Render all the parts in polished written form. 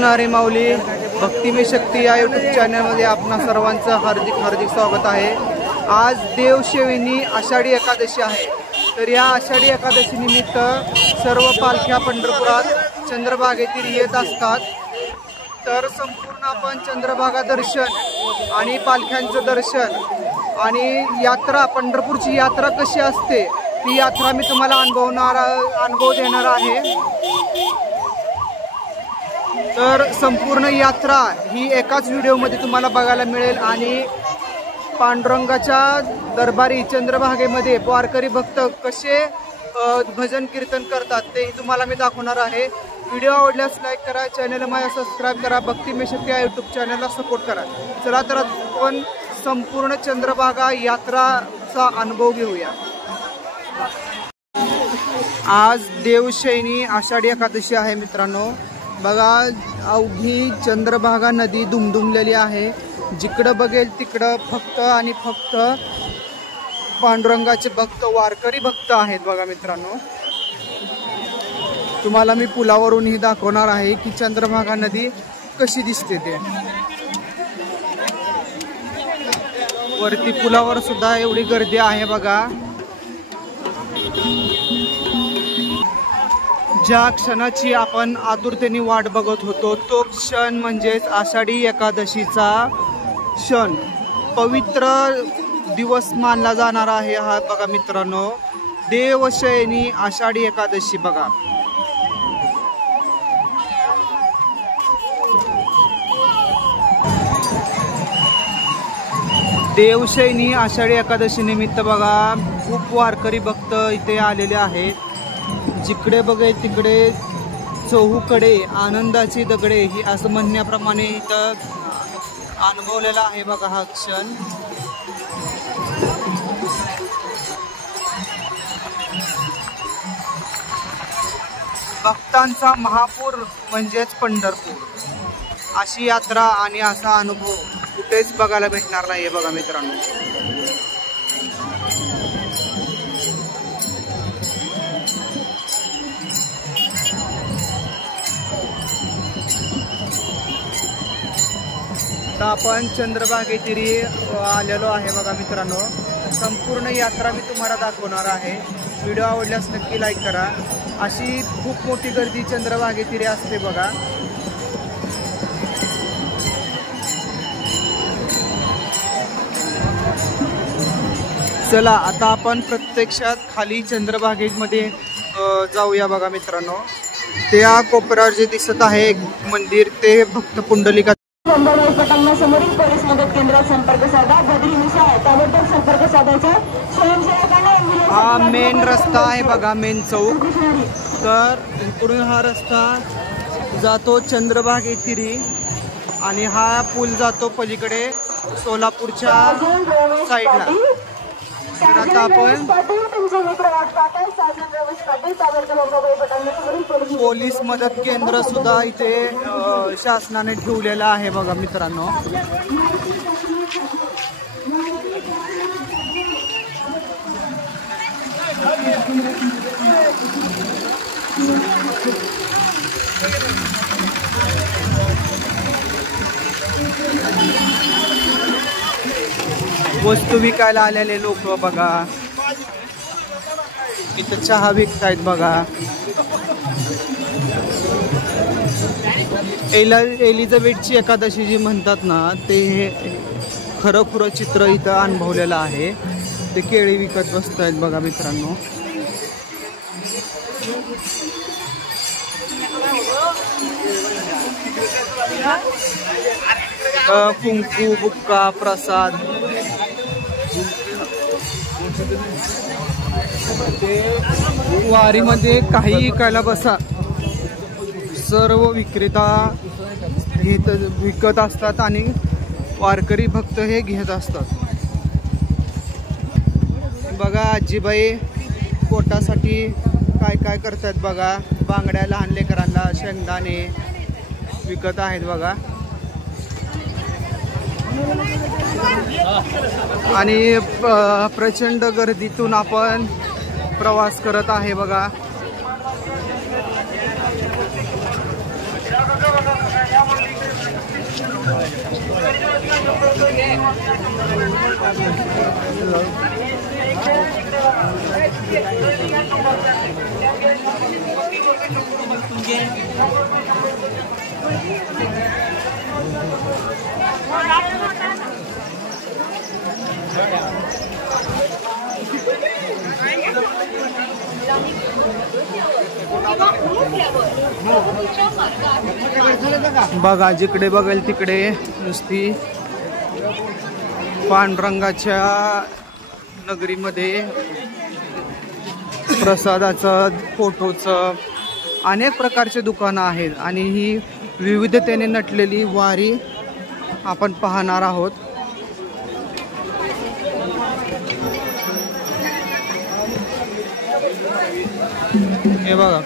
कृष्ण हरी माऊली भक्तिमय शक्ती या यूट्यूब चॅनलमध्ये आपणा सर्वांचं हार्दिक हार्दिक स्वागत आहे। आज देवशेविनी आषाढी एकादशी आहे। तर या आषाढी एकादशी निमित्त सर्व पालख्या पंढरपुरात चंद्रभागेतील येत असतात। तर संपूर्ण आपण चंद्रभागा दर्शन आणि पालख्यांचं दर्शन आणि यात्रा पंढरपूरची यात्रा कशी असते ती यात्रा मी तुम्हाला अनुभव देणार आहे। तर संपूर्ण यात्रा ही एकाच व्हिडिओमध्ये तुम्हाला बघायला मिळेल आणि पांडुरंगाच्या दरबारी चंद्रभागेमध्ये वारकरी भक्त कसे भजन कीर्तन करतात ते तुम्हाला मी दाखवणार आहे। व्हिडिओ आवडल्यास लाईक करा, चॅनलला माझ्या सबस्क्राइब करा, भक्तिमय शक्ती या यूट्यूब चॅनलला सपोर्ट करा। चला तर आपण संपूर्ण चंद्रभागा यात्राचा अनुभव घेऊया। आज देवशयनी आषाढी एकादशी आहे मित्रांनो। बघा अवघी चंद्रभागा नदी दुमदुमलेली आहे। जिकडं बघेल तिकडं फक्त आणि फक्त पांडुरंगाचे भक्त वारकरी भक्त आहेत। बघा मित्रांनो, तुम्हाला मी पुलावरूनही दाखवणार आहे की चंद्रभागा नदी कशी दिसते ते। वरती पुलावर सुद्धा एवढी गर्दी आहे बघा। ज्या क्षणाची आपण आतुरतेने वाट बघत होतो तो क्षण म्हणजेच आषाढी एकादशीचा क्षण, पवित्र दिवस मानला जाणार आहे हा। बघा मित्रांनो, देवशयनी आषाढी एकादशी बघा। देवशयनी आषाढी एकादशी निमित्त बघा खूप वारकरी भक्त इथे आलेले आहेत। जिकडे बघे तिकडे चहूकडे आनंदाची दगडे ही असं म्हणण्याप्रमाणे इथं अनुभवलेला आहे बघा हा क्षण। भक्तांचा महापूर म्हणजेच पंढरपूर, अशी यात्रा आणि असा अनुभव कुठेच बघायला भेटणार नाहीये बघा मित्रांनो। आपण चंद्रभागेतीरी आलेलो आहे बघा मित्रांनो। संपूर्ण यात्रा मी तुम्हाला दाखवणार आहे। व्हिडिओ आवडल्यास नक्की लाईक करा। अशी खूप मोठी गर्दी चंद्रभागेतीरी असते बघा। चला आता आपण प्रत्यक्षात खाली चंद्रभागेमध्ये जाऊया बघा मित्रांनो। त्या कोपऱ्यावर जे दिसत आहे एक मंदिर ते भक्त पुंडलिका समोरील पोलीस मदत केंद्रात संपर्क साधा। बद्रीनुसार ताबडतोब संपर्क साधायचा। स्वयंसेवकांना हा मेन रस्ता आहे बघा, मेन चौक। तर इकडून हा रस्ता जातो चंद्रभागेतीरी आणि हा पूल जातो पलीकडे सोलापूरच्या साईडला। तर आता आपण पोलीस मदत केंद्र सुद्धा इथे शासनाने ठेवलेलं आहे बघा मित्रांनो। वस्तू विकायला आलेले लोक बघा, इथं चहा विकतायत बघा। एलिझाबेथची एकादशी जी म्हणतात ना ते खरं खुरं चित्र इथं अनुभवलेलं आहे। ते केळी विकत बसतायत बघा मित्रांनो। कुंकू बुक्का प्रसाद वारीमध्ये काही विकायला बसा, सर्व विक्रेता विकत असतात आणि वारकरी भक्त हे घेत असतात बघा। आजीबाई पोटासाठी काय काय करतात बघा। बांगड्या लहान लेकरांना शेंगदाणे विकत आहेत बघा। आणि प्रचंड गर्दीतून आपण प्रवास करत आहे बघा। बघा, जिकडे बघेल तिकडे नुसती पांडुरंगाच्या नगरीमध्ये प्रसादाचं, फोटोचं अनेक प्रकारचे दुकानं आहेत आणि ही विविधतेने नटलेली वारी आपण पाहणार आहोत. हे बघा,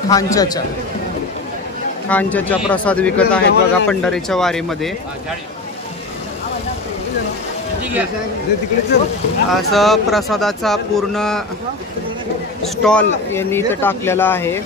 खानच्याच्या प्रसाद विकत आहेत बघा पंढरीच्या वारीमध्ये. असं प्रसादाचा पूर्ण स्टॉल यांनी इथे टाकलेला आहे.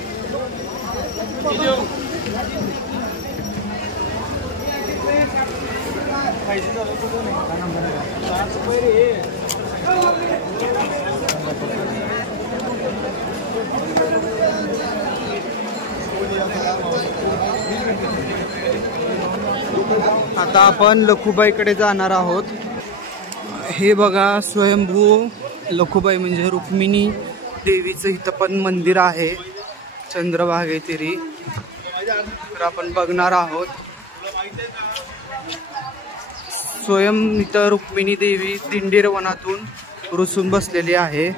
आता आपण लखुबाईकडे जाणार आहोत. हे बघा, स्वयंभू लखुबाई म्हणजे रुक्मिणी देवीचं इथं पण मंदिर आहे चंद्रभागेतीरी. तर आपण बघणार आहोत. स्वयं इथं रुक्मिणी देवी दिंडीर वनातून रुसून बसलेली आहे.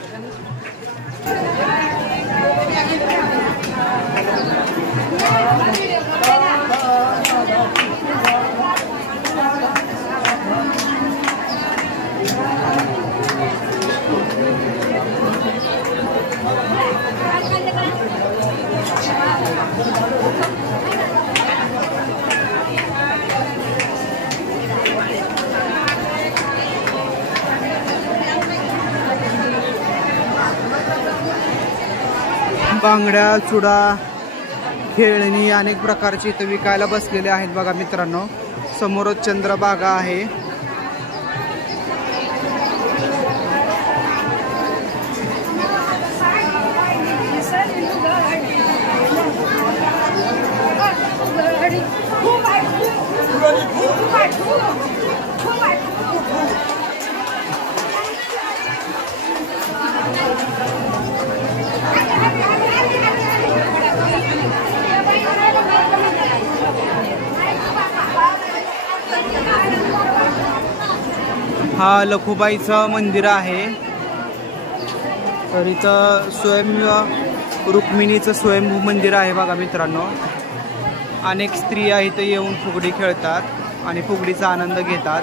बांगड्या, चुडा, खेळणी अनेक प्रकारचे इथे विकायला बसलेले आहेत बघा मित्रांनो. समोरच चंद्रभागा आहे. हा लखुबाईचं मंदिर आहे. तर इथं रुक्मिणीचं स्वयंभू मंदिर आहे बघा मित्रांनो. अनेक स्त्रिया इथं येऊन फुगडी खेळतात आणि फुगडीचा आनंद घेतात.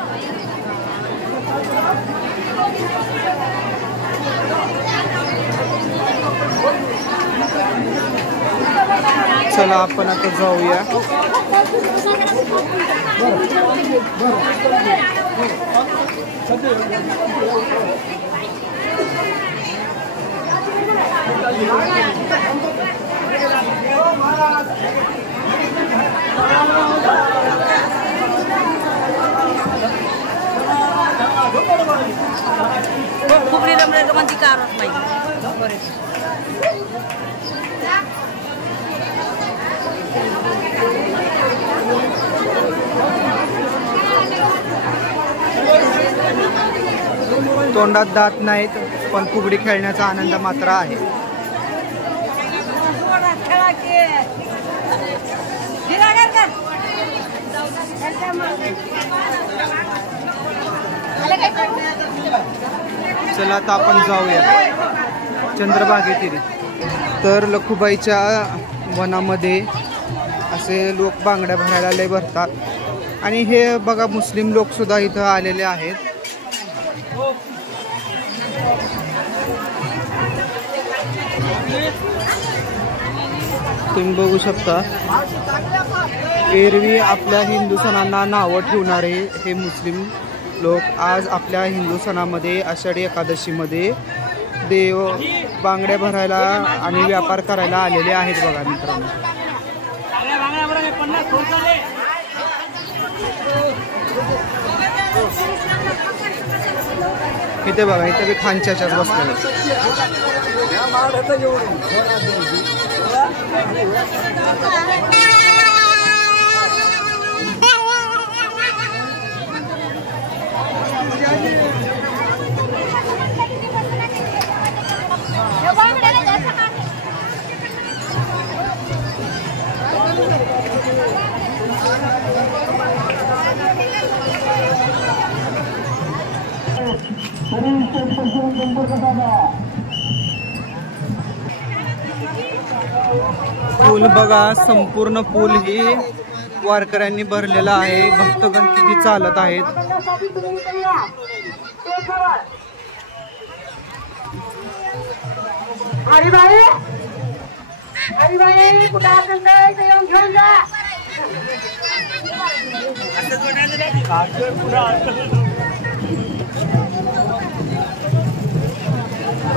चला आपण आता जाऊया. Kubri ramai romanti karat mai. तोंडात दात नाहीत पण फुगडी खेळण्याचा आनंद मात्र आहे. चला आता आपण जाऊया चंद्रभागेतीरी. तर लखुबाईच्या वनामध्ये असे लोक बांगड्या भरायला लय भरतात आणि हे बघा मुस्लिम लोक सुद्धा इथं आलेले आहेत. तुम्ही बघू शकता, एरवी आपल्या हिंदू सणांना नावं ठेवणारे हे मुस्लिम लोक आज आपल्या हिंदू सणामध्ये आषाढी एकादशीमध्ये देव बांगड्या भरायला आणि व्यापार करायला आलेले आहेत बघा मित्रांनो. इथे बघा, इथे बी खांच्याच्याच बसलेले. पूल बघा, संपूर्ण पूल ही वारकऱ्यांनी भरलेला आहे. भक्तगण किती चालत आहेत.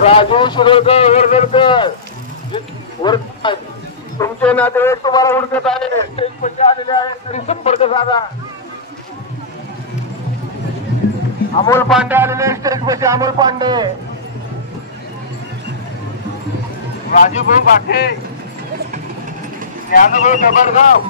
राजू शिरोडकर वर्धनकर तुमचे नातेवाईक तुम्हाला हुडकत आहे. स्टेज मध्ये आलेले आहेत तरी संपर्क साधा. अमोल पांडे आलेले स्टेज मध्ये. अमोल पांडे, राजूभाऊ बाठे, ज्ञानभाऊ डबरगाव.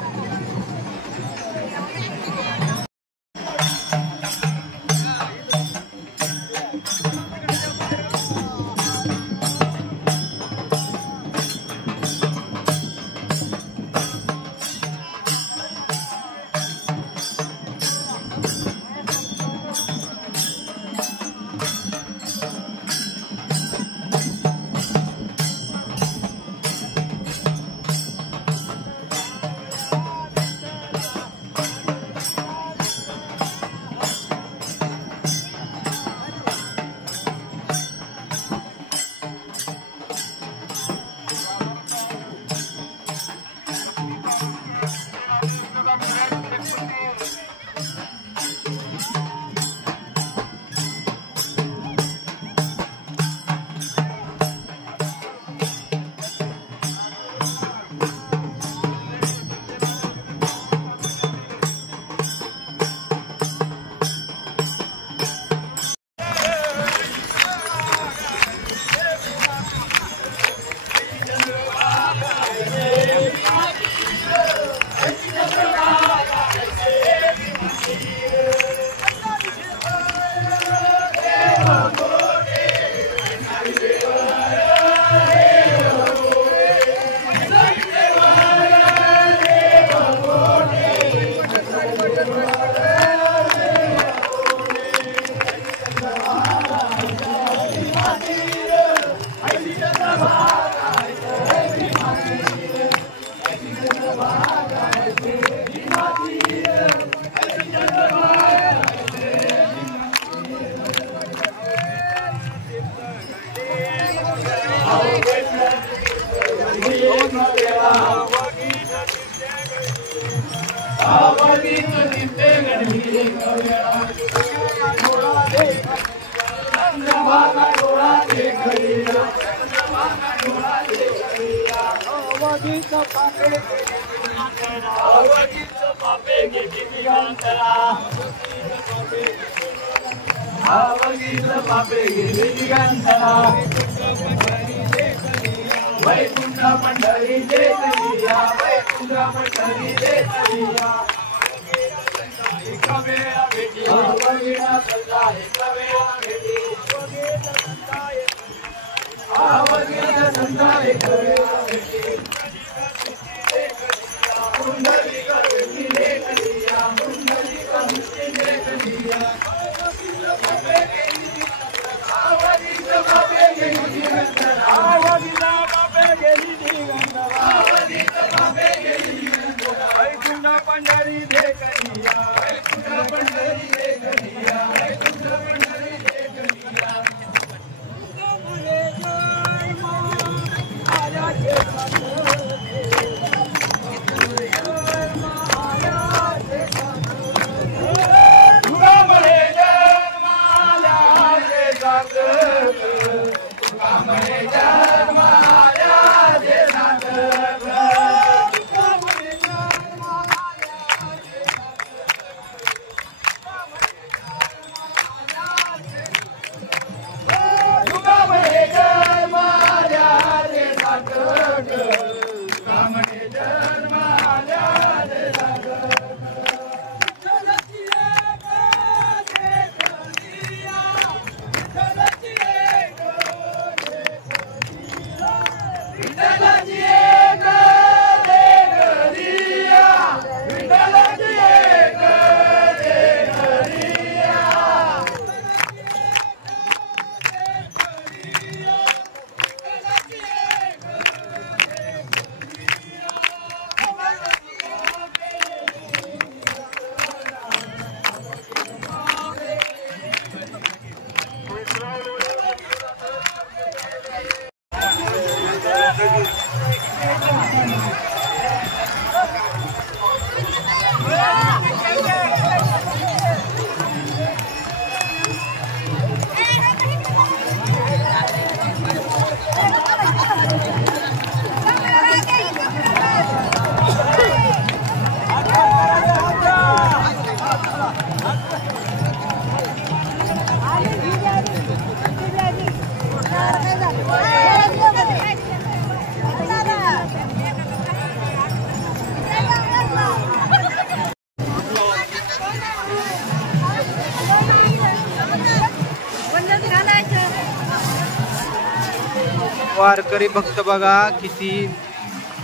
वारकरी भक्त बघा किती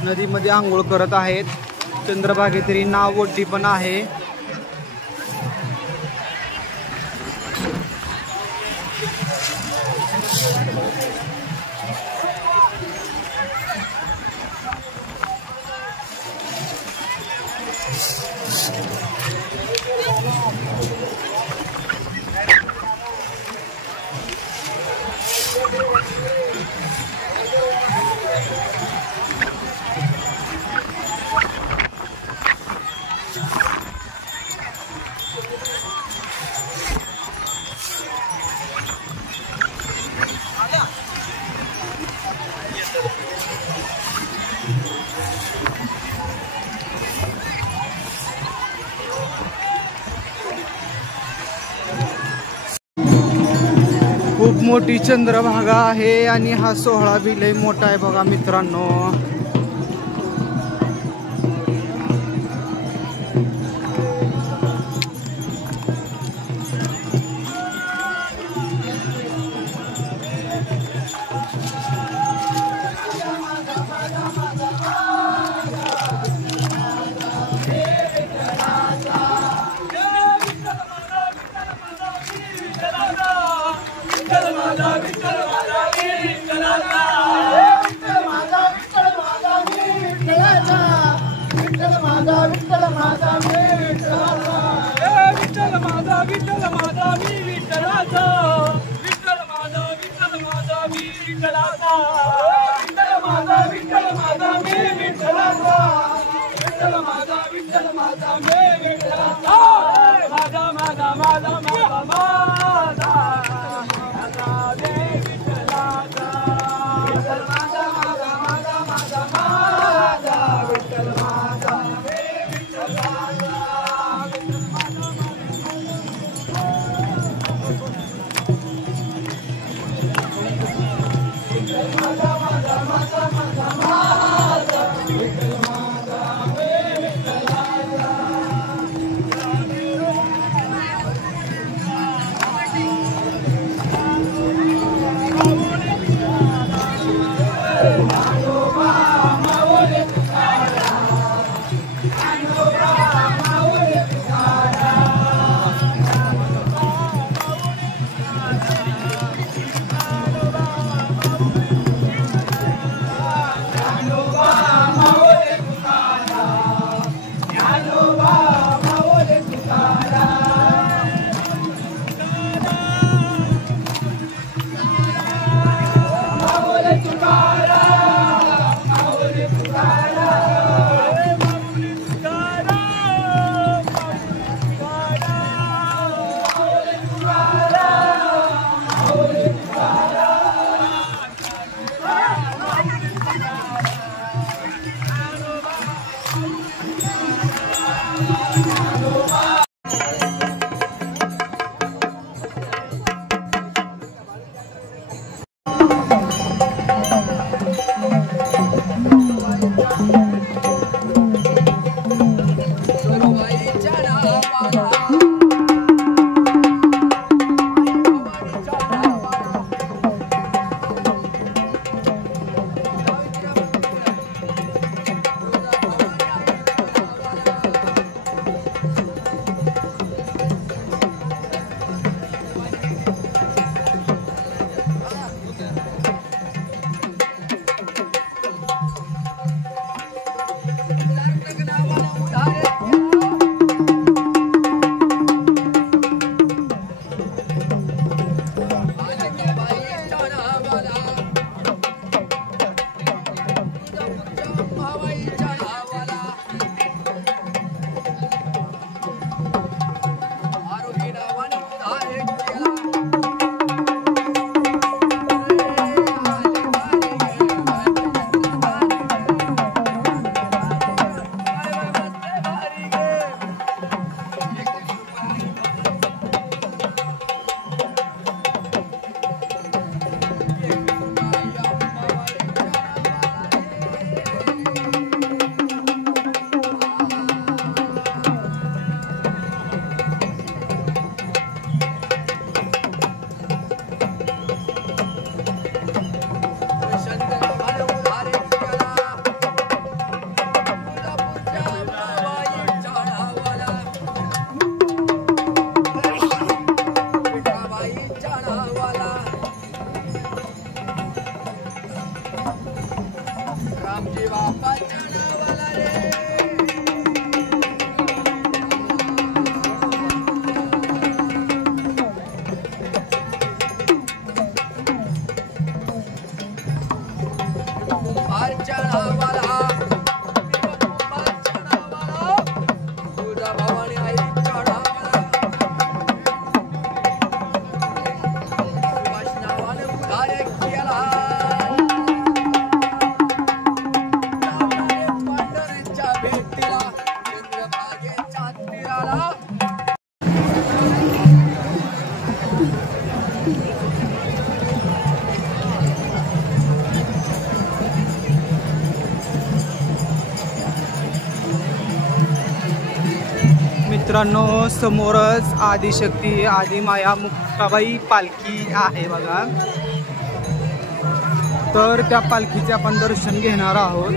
नदीमध्ये आंघोळ करत आहेत. चंद्रभागेतरी नाव ओढी पण आहे. खूप मोठी चंद्रभागा आहे आणि हा सोहळा बी लय मोठा आहे बघा मित्रांनो. मित्रांनो, समोरच आदिशक्ती आदिमाया मुक्ताबाई पालखी आहे बघा. तर त्या पालखीचे आपण दर्शन घेणार आहोत.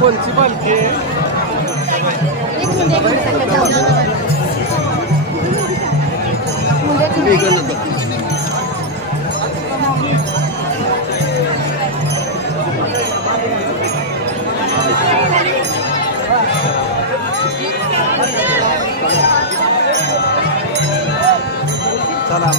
कोणची पालखी आहे? चला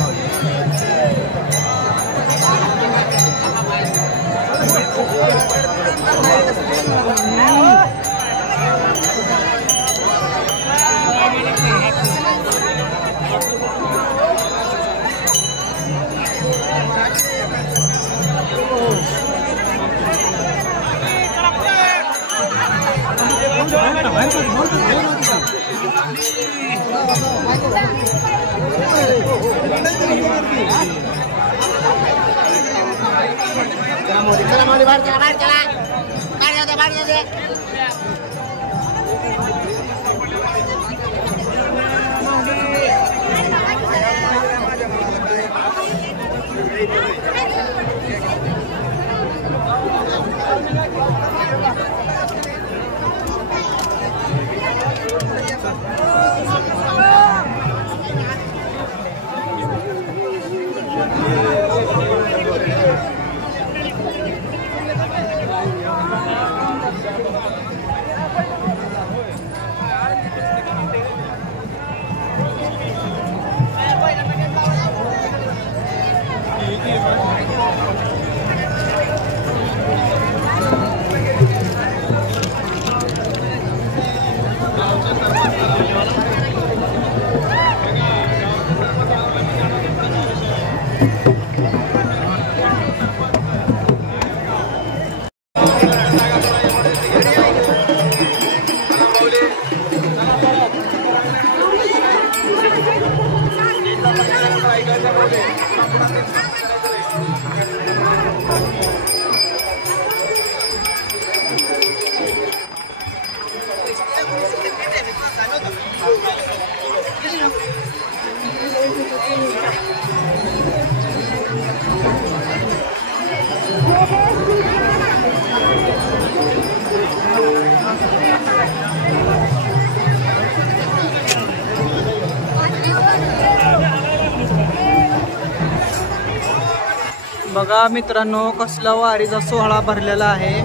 बघा मित्रांनो, कसला वारीचा सोहळा भरलेला आहे.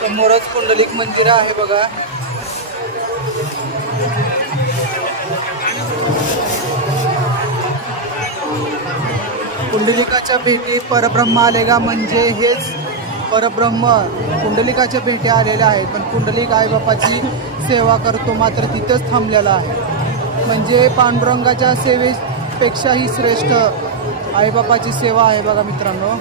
समोरच कुंडलिक मंदिर आहे बघा. कुंडलिकाच्या भेटी परब्रह्म आलेगा म्हणजे हेच परब्रह्म कुंडलिकाच्या भेटी आलेल्या आहेत. पण कुंडलिक आईबापाची सेवा करतो मात्र तिथंच थांबलेला आहे. म्हणजे पांडुरंगाच्या सेवेपेक्षाही श्रेष्ठ आईबापाची सेवा आहे बघा मित्रांनो.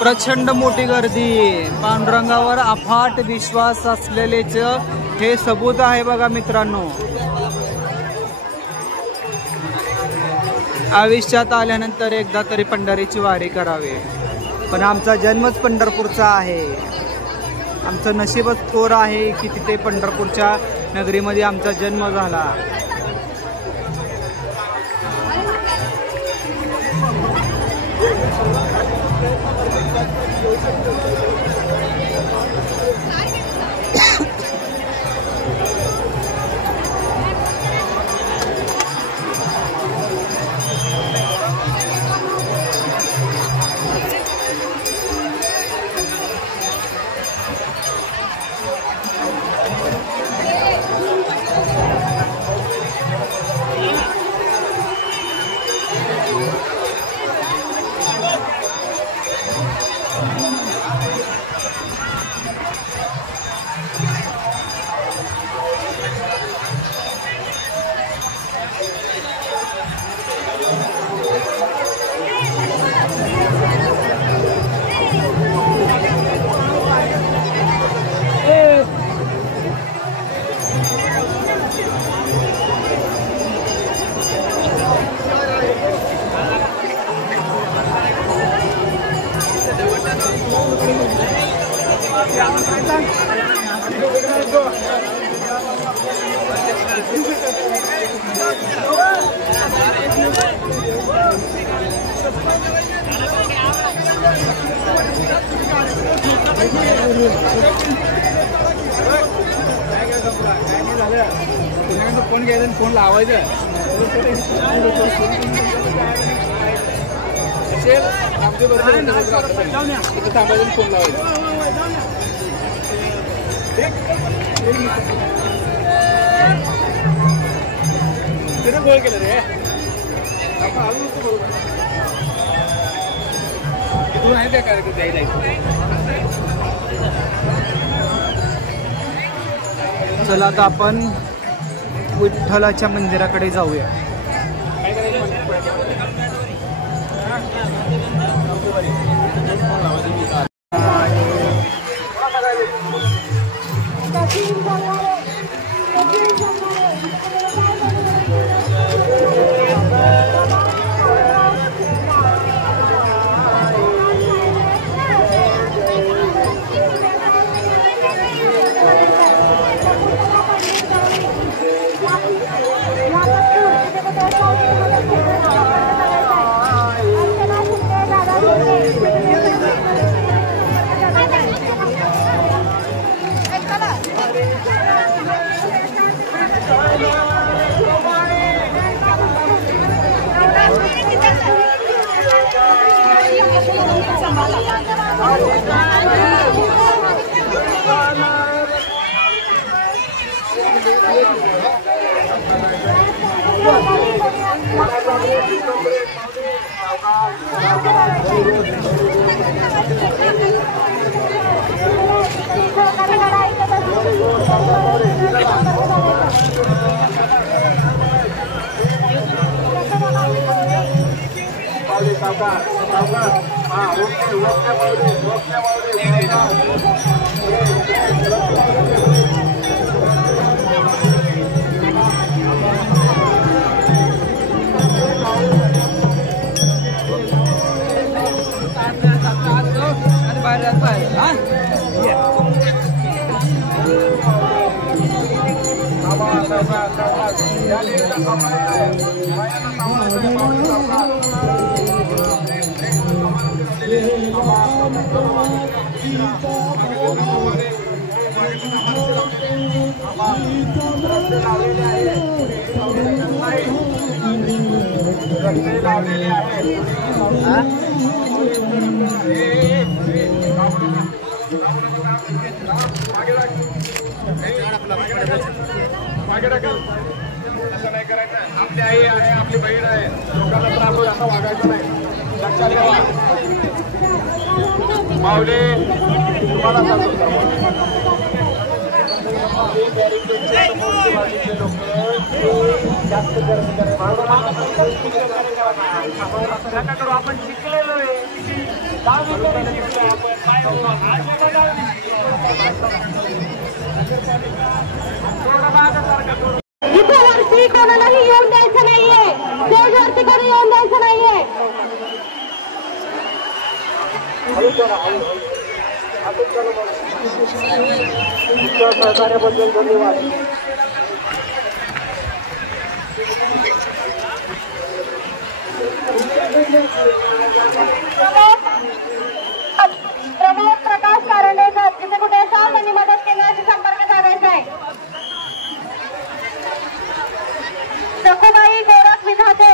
प्रचंड मोठी गर्दी, पांडुरंगावर अफाट विश्वास असलेलेच हे सबूत आहे बघा मित्रांनो. आयुष्यात आल्यानंतर एकदा तरी पंढरीची वारी करावी, पण आमचा जन्मच पंढरपूरचा आहे. आमचं नशीबच थोर आहे की तिथे पंढरपूरच्या नगरीमध्ये आमचा जन्म झाला. फोन घ्यायचा, फोन लावायचा. आमच्या बरोबर थांबायचं, फोन लावायचा. तिने गोळ केलं रे. आपण आलो नसतो बरोबर. तू नाही त्या कार्यक्रम द्यायला. चला आता आपण विठ्ठलाच्या मंदिराकडे जाऊया. Go. आपली आई आहे, आपली बहीण आहे, लोकांना त्रास होईल असं वागायचं नाही. लक्षात घ्या माऊली, तुम्हाला सांगतो आपण शिकलेलो आहे. इथे वरती कोणालाही येऊन द्यायचं नाहीये, स्टेज वरती कोणी येऊन द्यायचं नाहीये. सहकार्याबद्दल धन्यवाद. प्रमोद प्रकाश कारंडेकर तिथे कुठे असाल त्यांनी मदत केंद्राशी संपर्क साधायचा आहे. सखुबाई गोरख विधाते,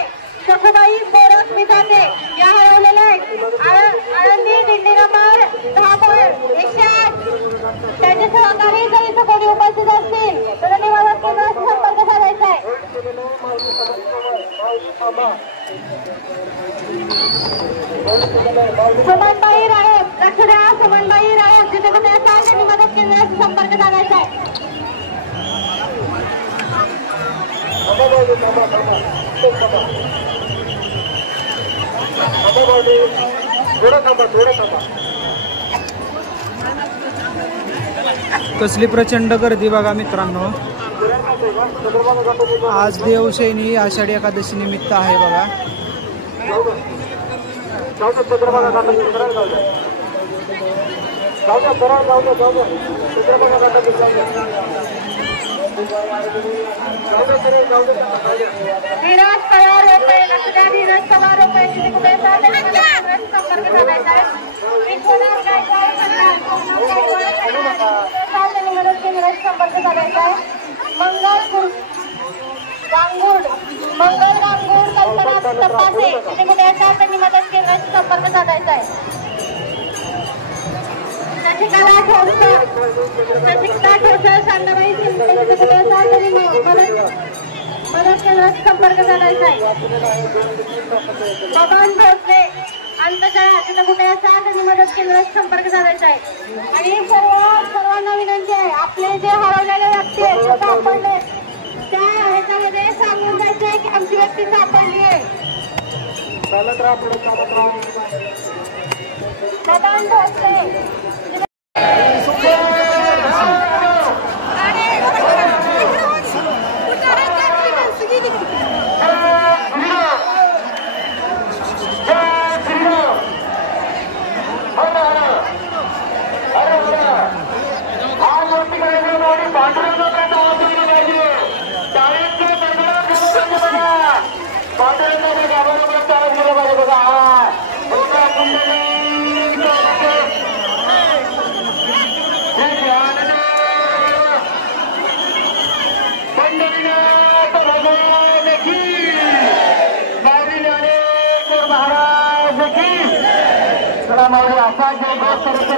सखुबाई गोरख विधाते या हरवलेल्या आहेत. आळंदी दिंडी नंबर 10.108. त्यांचे सहकारी जर इथं कोणी उपस्थित असतील तर त्यांनी मदत केंद्राशी संपर्क साधायचा आहे. सुमनबाई रायत, लक्ष द्या, सुमनबाई रायत जिथे कुठे असाल त्यांनी मदत केंद्राशी संपर्क साधायचा आहे. कसली प्रचंड गर्दी बघा मित्रांनो. आज देवशयनी आषाढी एकादशी निमित्त आहे बघा. धीरज पवार रुपये, लक्ष द्या, धीरज पवार रुपये तिथे कुठे असाल त्यांनी संपर्क साधायचा आहे. मदत केंद्राशी संपर्क साधायचा आहे. मंगल गांगूड, कल्पना तपासे तिथे कुठे असाल त्यांनी मदत केंद्राशी संपर्क साधायचा आहे. शशिकला ठोसर, शांताबाई शिंदे तिथे कुठे असाल त्यांनी मदत केंद्राशी संपर्क साधायचा आहे. बबन भोसले अंतशाळा तिथे कुठे असाल त्यांनी मदत केंद्राशी संपर्क साधायचा आहे. आणि सर्वांना विनंती आहे, आपले जे हरवलेले व्यक्ती आहेत ते सापडले त्या ह्याच्यामध्ये सांगून जायचं आहे की आमची व्यक्ती सापडली आहे. बबन भोसले असा जे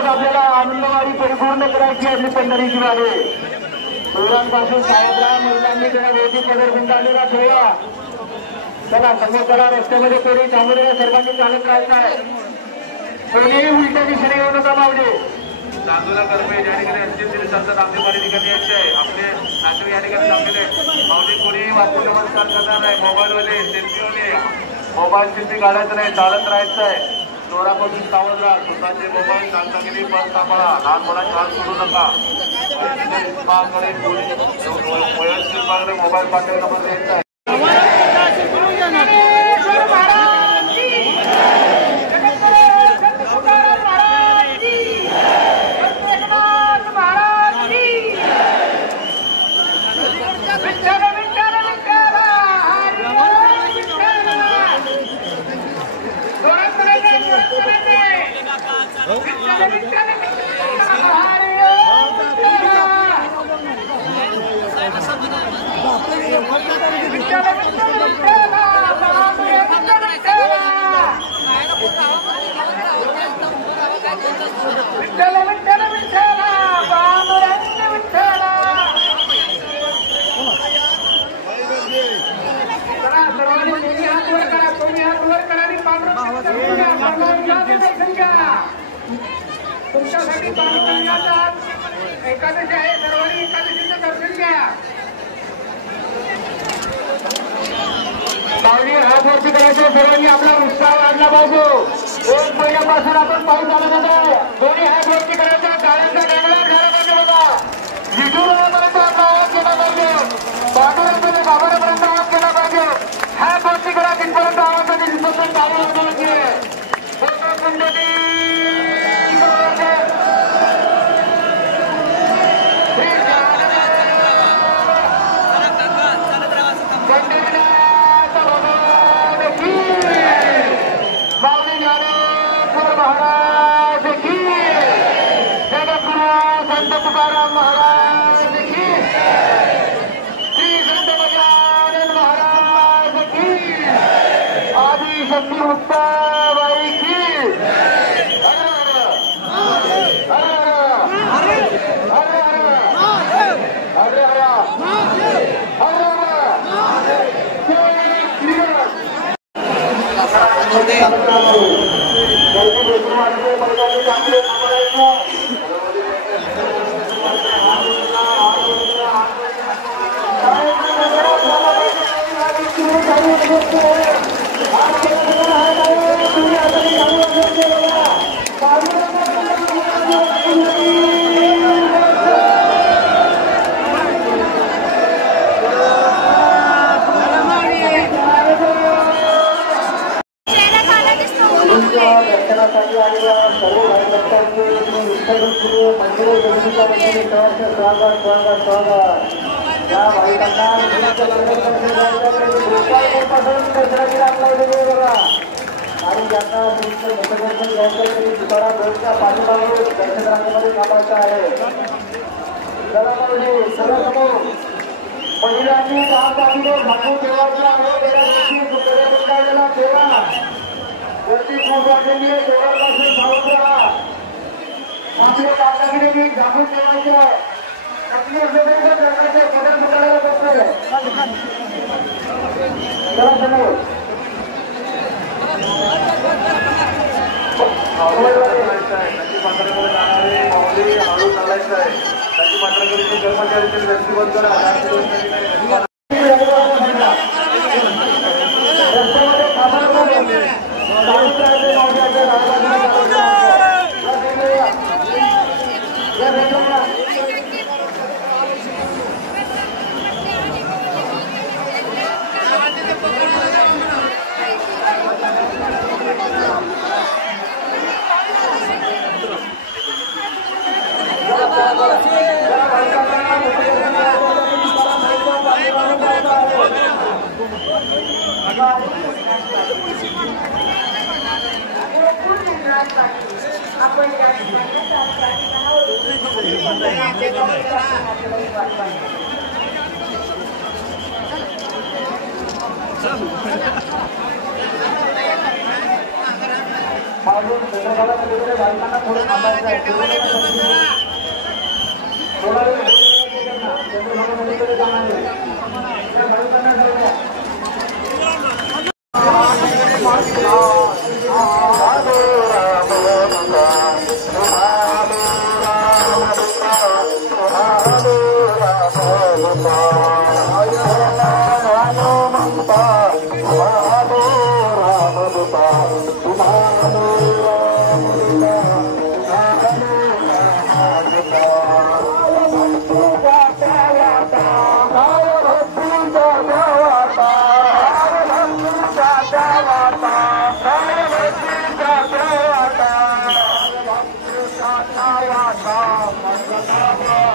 आपल्याला आनंदवाडी परिपूर्ण करायची आपली पंढरीची वारी. तरुणांपासून सावधरा महिलांनी जरा वेदी पदर गुंडाळलेला ठेवा. चला समोर करा, रस्त्यामध्ये कोणी थांबू नये, सर्वांनी चालत राहायचं आहे. कोणीही उलट्या दिशेने येऊ नका मावडे. चांदोला कर्मे या ठिकाणी अंतिम दिली संत नामदेवारी ठिकाणी यायचे आहे. आपले नातेवाईक या ठिकाणी थांबलेले मावडे. कोणीही वाचून नमस्कार करणार नाही. मोबाईलवाले सेल्फीवाले मोबाईल सेल्फी काढायचं नाही, चालत राहायचं आहे. चोरापासून सावध राहा. स्वतःचे मोबाईल चालकागिरी पण सांभाळा. लहान मुलांचे हात सोडू नका. वयस्कर मोबाईल पाठवायला मध्ये यायचं आहे. तुमच्यासाठी एकादशी आहे, सर्वांनी एकादशीचं दर्शन घ्या. पाहुणे हात वरती करायचे, सर्वांनी आपला उत्साह वाढला पाहिजे. 1 महिन्यापासून आपण पाऊस चालत होतो, दोन्ही हात वरती करायचा, टाळ्यांचा गडगडाट झाला पाहिजे बघा. विठुरायापर्यंत आपला आवाज केला पाहिजे, पांडुरंगाच्या बाबारापर्यंत आवाज केला पाहिजे. हात वरती करा, तिथपर्यंत आवाजाने दिसत चालू पाहिजे. शक्ती मुक्ताबाई की दर्शनासाठी आलेल्या सर्व भाविकांचे मंदिर जमिनीच्या वतीने स्वागत. या भाविकांना दर्शनाची रांग लावलेली आहे बघा. आणि ज्यांना दर्शन घ्यायचं तरी तुकाराम रोडच्या पाठीमागे दर्शन रांगेमध्ये थांबायचं आहे. चला पाहिजे, चला समोर. महिलांनी काम चालू झाकून ठेवायचा आहे. गेला ठेवा वरती खूप वाटलेली आहे, देवापासून सावध राहा. आपल्या कामगिरी मी झाकून ठेवायचं. आपली असलेले प्रकारचे बदल करायला बसतोय. चला समोर. त्याची पात्राकडे जाणारे माऊली हळू चालायचं आहे. त्याची पात्राकडे कर्मचारी व्यक्तिगत करा. आपण Bye.